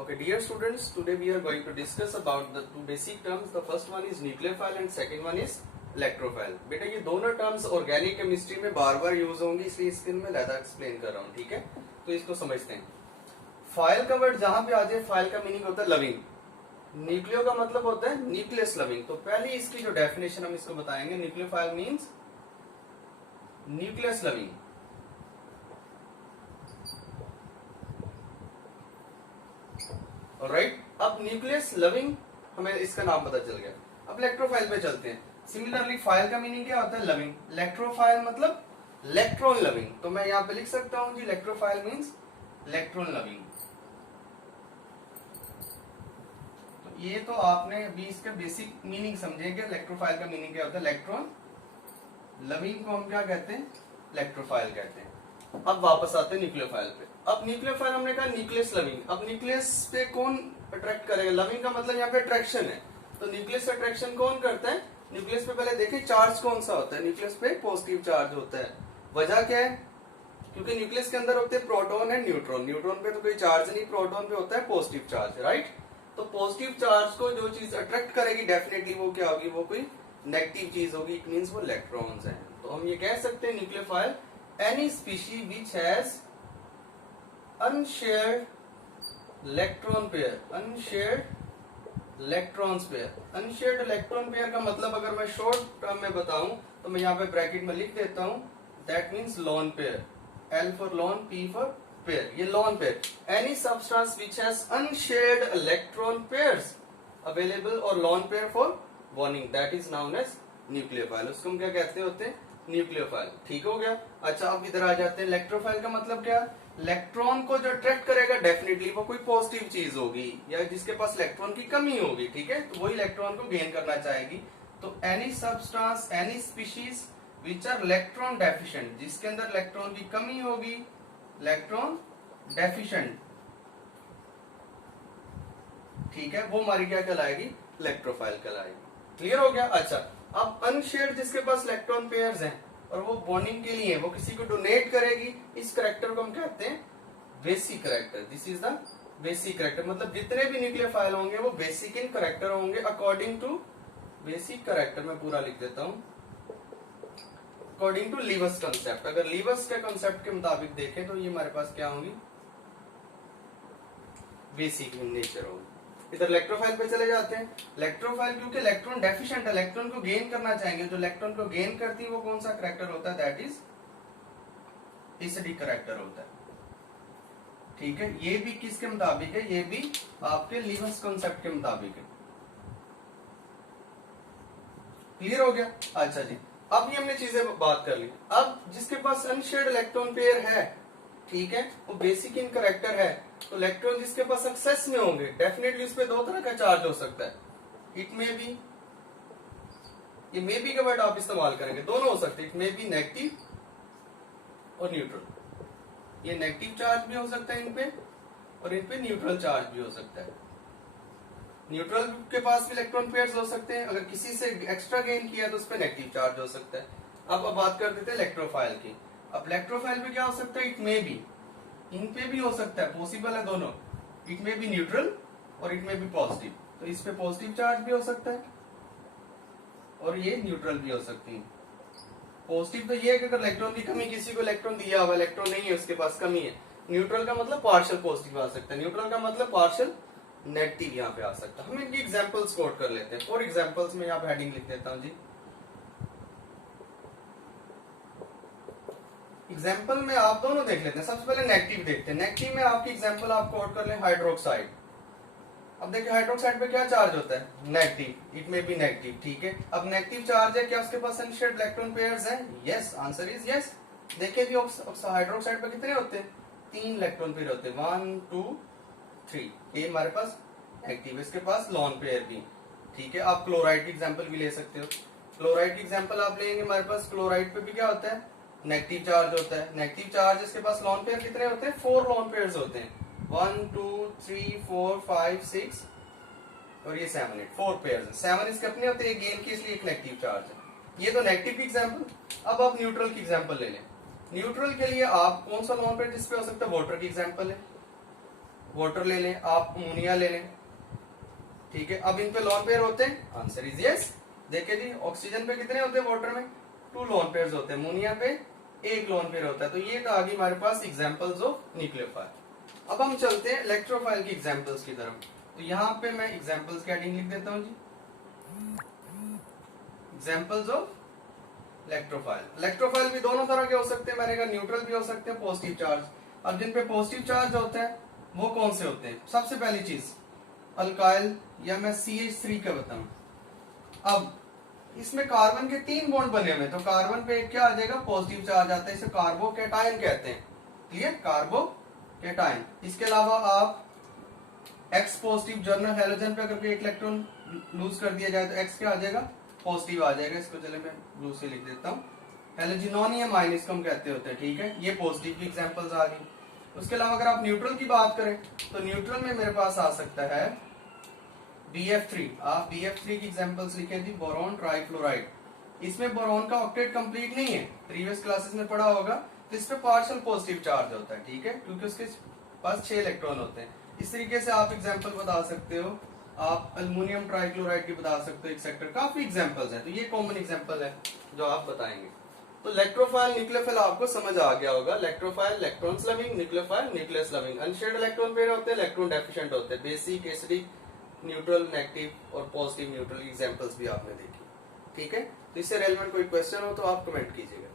Okay, dear students, today we are going to discuss about the two basic terms. The first one is nucleophile and second one is electrophile. बेटा ये दोनों terms organic chemistry में बार बार use होंगी, इसलिए इसके मैं ज्यादा explain कर रहा हूँ. ठीक है, तो इसको समझते हैं. फाइल का वर्ड जहां पे आ जाए, फाइल का मीनिंग होता है लविंग. न्यूक्लियो का मतलब होता है न्यूक्लियस लविंग. तो पहले इसकी जो डेफिनेशन हम इसको बताएंगे. Nucleophile means nucleus loving. Alright, अब न्यूक्लियस लविंग हमें इसका नाम पता चल गया. अब इलेक्ट्रोफाइल पे चलते हैं. सिमिलरली फाइल का मीनिंग क्या होता है? लविंग. इलेक्ट्रोफाइल मतलब इलेक्ट्रॉन लविंग. तो मैं यहाँ पे लिख सकता हूँ जी इलेक्ट्रोफाइल मीन्स इलेक्ट्रॉन लविंग. तो ये तो आपने अभी इसका बेसिक मीनिंग समझे कि इलेक्ट्रोफाइल का मीनिंग क्या होता है. इलेक्ट्रॉन लविंग को हम क्या कहते हैं? इलेक्ट्रोफाइल कहते हैं. अब वापस आते हैं न्यूक्लियोफाइल पे. अब न्यूक्लियोफाइल हमने कहा न्यूक्लियस लविंग. अब न्यूक्लियस पे कौन अट्रैक्ट करेगा? लविंग का मतलब यहाँ पे अट्रैक्शन है. तो न्यूक्लियस अट्रैक्शन कौन करता है? न्यूक्लियस पे पहले देखें चार्ज कौन सा होता है. न्यूक्लियस पे पॉजिटिव चार्ज होता है. वजह क्या है? क्योंकि न्यूक्लियस के अंदर होते हैं प्रोटॉन एंड न्यूट्रॉन. न्यूट्रॉन पे तो कोई चार्ज नहीं, प्रोटॉन पे होता है पॉजिटिव चार्ज. राइट, तो पॉजिटिव चार्ज को जो चीज अट्रैक्ट करेगी डेफिनेटली वो क्या होगी? वो कोई नेगेटिव चीज होगी. इट मीन्स वो इलेक्ट्रॉन्स हैं. तो हम ये कह सकते हैं nucleophile any species which has unshared electron pair. unshared electrons pair. unshared electron pair का मतलब अगर मैं शॉर्ट टर्म में बताऊं तो मैं यहाँ पे ब्रैकेट में लिख देता हूं. That means lone pair. L for lone, P for pair. ये lone pair. Any substance which has unshared electron pairs available or lone pair for bonding, that is known as nucleophile. उसको हम क्या कहते होते हैं? न्यूक्लियोफाइल. ठीक हो गया. अच्छा, अब इधर आ जाते हैं. इलेक्ट्रोफाइल का मतलब क्या? इलेक्ट्रॉन को जो अट्रैक्ट करेगा डेफिनेटली वो कोई पॉजिटिव चीज होगी या जिसके पास इलेक्ट्रॉन की कमी होगी. ठीक है, तो वही इलेक्ट्रॉन को गेन करना चाहेगी. तो any substance, any species which are electron deficient, जिसके अंदर इलेक्ट्रॉन की कमी होगी, इलेक्ट्रॉन डेफिशिएंट. ठीक है, वो हमारी क्या कहलाएगी? इलेक्ट्रोफाइल कहलाएगी. क्लियर हो गया. अच्छा, अब अनशेयर्ड जिसके पास इलेक्ट्रॉन पेयर्स हैं और वो बॉन्डिंग के लिए वो किसी को डोनेट करेगी, इस करैक्टर को हम कहते हैं basic character. This is the basic character. मतलब जितने भी न्यूक्लियोफाइल होंगे वो बेसिक इन करैक्टर होंगे अकॉर्डिंग टू बेसिक करैक्टर. मैं पूरा लिख देता हूं. According to Lewis concept. अगर लीवस के कंसेप्ट के मुताबिक देखें तो ये हमारे पास क्या होंगी? बेसिक इन नेचर होगी. इधर इलेक्ट्रोफाइल पे चले जाते हैं. इलेक्ट्रोफाइल क्योंकि इलेक्ट्रॉन डेफिशिएंट, इलेक्ट्रॉन को गेन करना चाहेंगे. जो इलेक्ट्रॉन को गेन करती है वो कौन सा करैक्टर होता है? दैट इज एसिडिक करैक्टर होता है. ठीक है, ये भी किसके मुताबिक है? ये भी आपके लीवस कॉन्सेप्ट के मुताबिक है. क्लियर हो गया. अच्छा जी, अब ये हमने चीजें बात कर ली. अब जिसके पास अनशेयर्ड इलेक्ट्रॉन पेयर है, ठीक है, वो बेसिक इन करैक्टर है, तो इलेक्ट्रॉन जिसके पास एक्सेस में होंगे डेफिनेटली उस पर दो तरह का चार्ज हो सकता है. इट मे बी, ये मे बी का वर्ड आप इस्तेमाल करेंगे, दोनों हो सकते हैं. इट मे बी नेगेटिव और न्यूट्रल. ये नेगेटिव चार्ज भी हो सकता है इन पे और इन पे न्यूट्रल चार्ज भी हो सकता है. न्यूट्रल के पास भी इलेक्ट्रॉन पेयर्स हो सकते हैं. अगर किसी से एक्स्ट्रा गेन किया तो उस पर नेगेटिव चार्ज हो सकता है. अब बात कर देते हैं इलेक्ट्रोफाइल की. अब इलेक्ट्रोफाइल में क्या हो सकता है? इट मे बी, इन पे भी हो सकता है, पॉसिबल है दोनों. इट मे बी न्यूट्रल और इट मे बी पॉजिटिव. तो इस पे पॉजिटिव चार्ज भी हो सकता है और ये न्यूट्रल भी हो सकती है. पॉजिटिव तो ये है कि अगर इलेक्ट्रॉन की कमी, किसी को इलेक्ट्रॉन दिया हुआ, इलेक्ट्रॉन नहीं है, उसके पास कमी है. न्यूट्रल का मतलब पार्शियल पॉजिटिव आ सकता है. न्यूट्रल का मतलब पार्शियल नेगेटिव यहाँ पे आ सकता है. हम इनकी एग्जाम्पल्स कोट कर लेते हैं. फॉर एग्जाम्पल्स में यहाँ पे हेडिंग लिख देता हूँ जी. एग्जाम्पल में आप दोनों देख लेते हैं. सबसे पहले नेगेटिव देखते हैं. नेगेटिव में आपकी एग्जाम्पल आप कोट कर लें हाइड्रोक्साइड. अब देखिए हाइड्रोक्साइड पे क्या चार्ज होता है? नेगेटिव. इट में भी नेगेटिव. ठीक है, अब नेगेटिव चार्ज है, क्या उसके पास अनशेयर्ड इलेक्ट्रॉन पेयर्स हैं? Yes, answer is yes. देखिए जी हाइड्रोक्साइड पे कितने होते हैं? 3 इलेक्ट्रॉन पेयर होते हैं. 1 2 3. ये हमारे पास नेगेटिव, इसके पास लॉन पेयर भी. ठीक है, आप क्लोराइड की एग्जाम्पल भी ले सकते हो. क्लोराइड की एग्जाम्पल आप लेंगे, हमारे पास क्लोराइड पे भी क्या होता है? नेगेटिव चार्ज होता है. नेगेटिव चार्ज इसके पास लॉन पेयर कितने होते हैं? 4 लॉन पेयर्स होते हैं. 1 2 3 4 5 6 और ये 7 8, 4 पेयर्स. 7 इसके अपने होते हैं, गेन की, इसलिए एक नेगेटिव चार्ज है. ये तो नेगेटिव की एग्जाम्पल. अब आप न्यूट्रल की एग्जाम्पल ले लें. न्यूट्रल के लिए आप कौन सा लॉन पेयर जिसपे हो सकता है? वाटर की एग्जाम्पल है. वाटर ले लें, आप अमोनिया ले लें, ठीक है। अब इन पे लोन पेयर होते हैं, आंसर इज यस। देखिए जी, ऑक्सीजन पे कितने होते हैं वाटर में, 2 लोन पेयर होते हैं, अमोनिया पे 1 लोन पेयर होता है। तो ये तो आ गई हमारे पास एग्जांपल्स ऑफ न्यूक्लियोफाइल। अब हम चलते हैं इलेक्ट्रोफाइल की एग्जांपल्स की तरफ। तो यहाँ पे मैं एग्जांपल्स की हेडिंग लिख देता हूँ जी, एग्जांपल्स ऑफ इलेक्ट्रोफाइल। इलेक्ट्रोफाइल भी दोनों तरह के हो सकते हैं, मैंने कहा न्यूट्रल भी हो सकते हैं, पॉजिटिव चार्ज। अब जिन पे पॉजिटिव चार्ज होता है वो कौन से होते हैं, सबसे पहली चीज अल्काइल, या मैं CH3 का बताऊं। अब इसमें कार्बन के 3 बॉन्ड बने हुए, तो कार्बन पे क्या आ जाएगा, पॉजिटिव चार्ज आता है, इसे कार्बोकैटायन कहते हैं, क्लियर, कार्बोकैटायन। इसके अलावा आप X पॉजिटिव जर्नल हैलोजन पे अगर एक इलेक्ट्रॉन लूज कर दिया जाए तो X क्या आ जाएगा, पॉजिटिव आ जाएगा। इसको चले मैं ब्लू से लिख देता हूँ, हैलोजिनोनियम आयन इसको हम कहते होते हैं, ठीक है। ये पॉजिटिव की एग्जांपल्स आ गई। उसके अलावा अगर आप न्यूट्रल की बात करें तो न्यूट्रल में मेरे पास आ सकता है BF3। आप BF3 की एग्जांपल्स लिखे थी, बोरॉन ट्राइफ्लोराइड। इसमें बोरॉन का ऑक्टेट कंप्लीट नहीं है, प्रीवियस क्लासेस में पढ़ा होगा। तो इस पे पार्शियल पॉजिटिव चार्ज होता है, ठीक है, क्योंकि उसके पास 6 इलेक्ट्रॉन होते हैं। इस तरीके से आप एग्जांपल बता सकते हो, आप अल्युमिनियम ट्राइक्लोराइड की बता सकते हो, एक्सेट्रा, काफी एग्जांपल्स हैं। तो ये कॉमन एग्जांपल है जो आप बताएंगे। तो इलेक्ट्रोफाइल न्यूक्लियोफाइल आपको समझ आ गया होगा। Electrophile electrons loving, nucleophile nucleus loving. Unshared electron pair होते हैं, इलेक्ट्रॉन डेफिशिएंट होते हैं, बेसिक, एसिडिक, न्यूट्रल, नेगेटिव और पॉजिटिव न्यूट्रल एग्जांपल्स भी आपने देखी, ठीक है। तो इससे रेलेवेंट कोई क्वेश्चन हो तो आप कमेंट कीजिएगा।